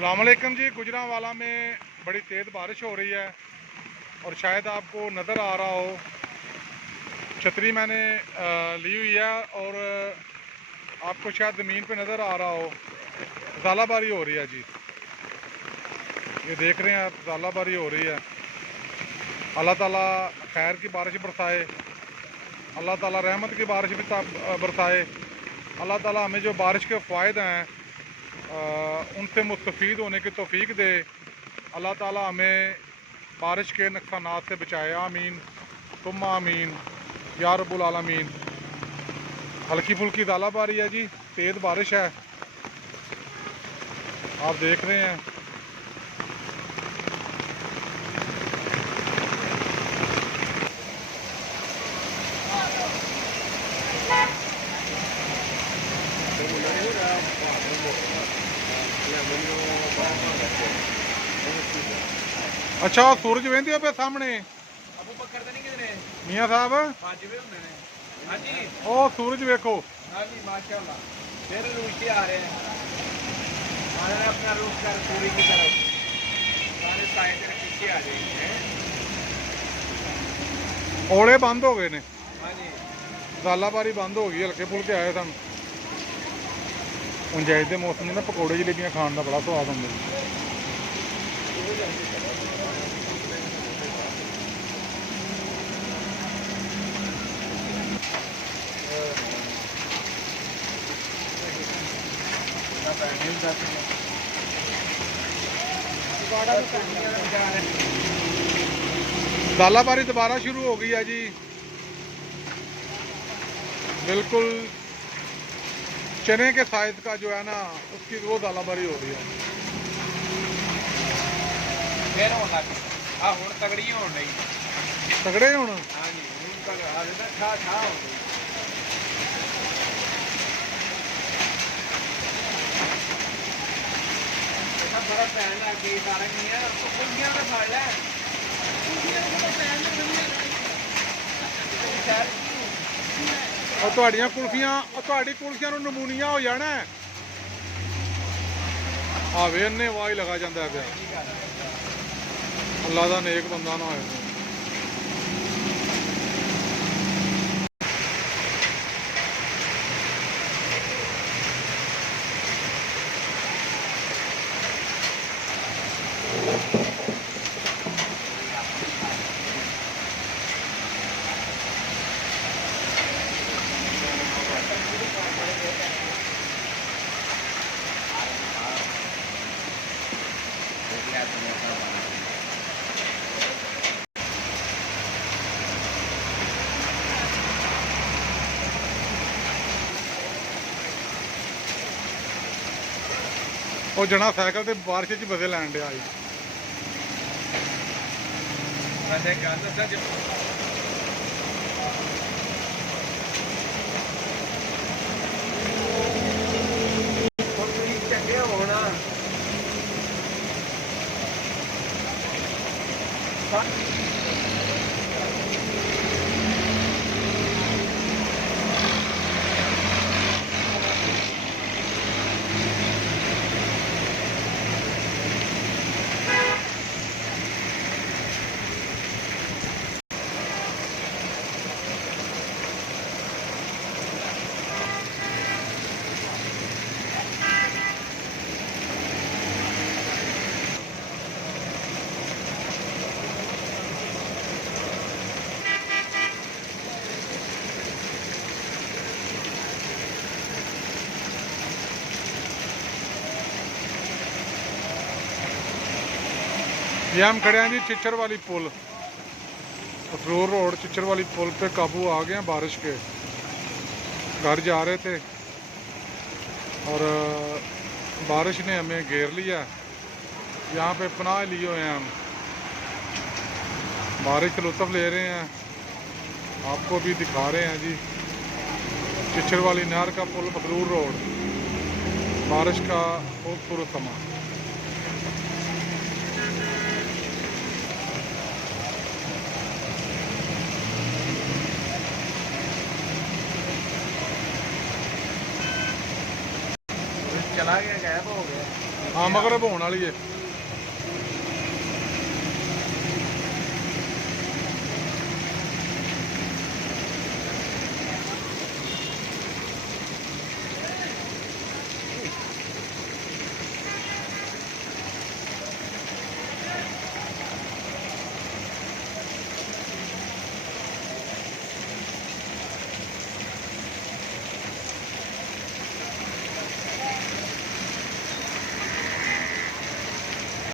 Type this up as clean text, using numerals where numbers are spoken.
अस्सलामुअलैकुम जी। गुजरांवाला में बड़ी तेज़ बारिश हो रही है और शायद आपको नज़र आ रहा हो, छतरी मैंने ली हुई है और आपको शायद ज़मीन पे नज़र आ रहा हो, ज़ालाबारी हो रही है जी। ये देख रहे हैं आप, ज़ालाबारी हो रही है। अल्लाह ताला खैर की बारिश बरसाए, अल्लाह ताला रहमत की बारिश भी बरसाए। अल्लाह ताला हमें जो बारिश के फ़ायद हैं उनसे मुस्तफ़ीद होने की तौफ़ीक दे। अल्लाह ताला हमें बारिश के नुकसानात से बचाए, आमीन तुम आमीन या रब्बुल आलमीन। हल्की फुल्की ज़ालाबारी है जी, तेज़ बारिश है, आप देख रहे हैं। अच्छा, सूरज वेंदे पे सामने मियाँ साहब, ओ सूरज वेखो। माशाल्लाह फिर नीचे आ रहे हैं, अपना रुख कर सूर्य की तरफ, सारे साए तेरे पीछे आ जाएंगे। ओले बंद हो गए ने, हाँ जी, ज़ालाबारी बंद हो गई, हल्के फुल्के आए सन। गुंजाइश के मौसम में ना पकौड़े जलेबियाँ खाने का बड़ा स्वाद होंगे। ज़ालाबारी दोबारा शुरू हो गई है जी, बिल्कुल चने के साइज का जो है ना, उसकी वो ज़ालाबारी हो रही है। फिर होने लगी, हाँ हुण तगड़ी होने लगी। तगड़े होना। हाँ जी, हुण तक हाले तक ठा ठा हो गई। बर्फ पैन लग गई सारे मियां, कुल्फियां तो खा लै, कुल्फियां तो पैन लग गई। और तुहाड़ियां कुल्फियां, और तुहाड़ी कुल्फियां नूं नमूनिया हो जाना है। आवे अन्ने वाही लगा जाता है पिया, अल्लाह दा नेक बंदा ना होए। ਉਹ ਜਣਾ ਸਾਈਕਲ ਤੇ ਬਾਰਿਸ਼ 'ਚ ਮਜ਼ੇ ਲੈਣ ਡਿਆ ਜੀ। वैसे गल दस्सां जी, हुण तुसीं चंगे होना ये हम खड़े हैं जी चिच्चर वाली पुल, पथरूर रोड चिच्चर वाली पुल पे काबू आ गए हैं बारिश के। घर जा रहे थे और बारिश ने हमें घेर लिया। यहाँ पे पनाह लिए हुए हैं हम, बारिश का लुत्फ़ ले रहे हैं, आपको भी दिखा रहे हैं जी। चिच्चर वाली नहर का पुल, पथरूर रोड, बारिश का खूबसूरत समा। चला गया, गायब हो गया। ਹਾਂ ਮਗਰਬ ਹੋਣ ਵਾਲੀ ਹੈ।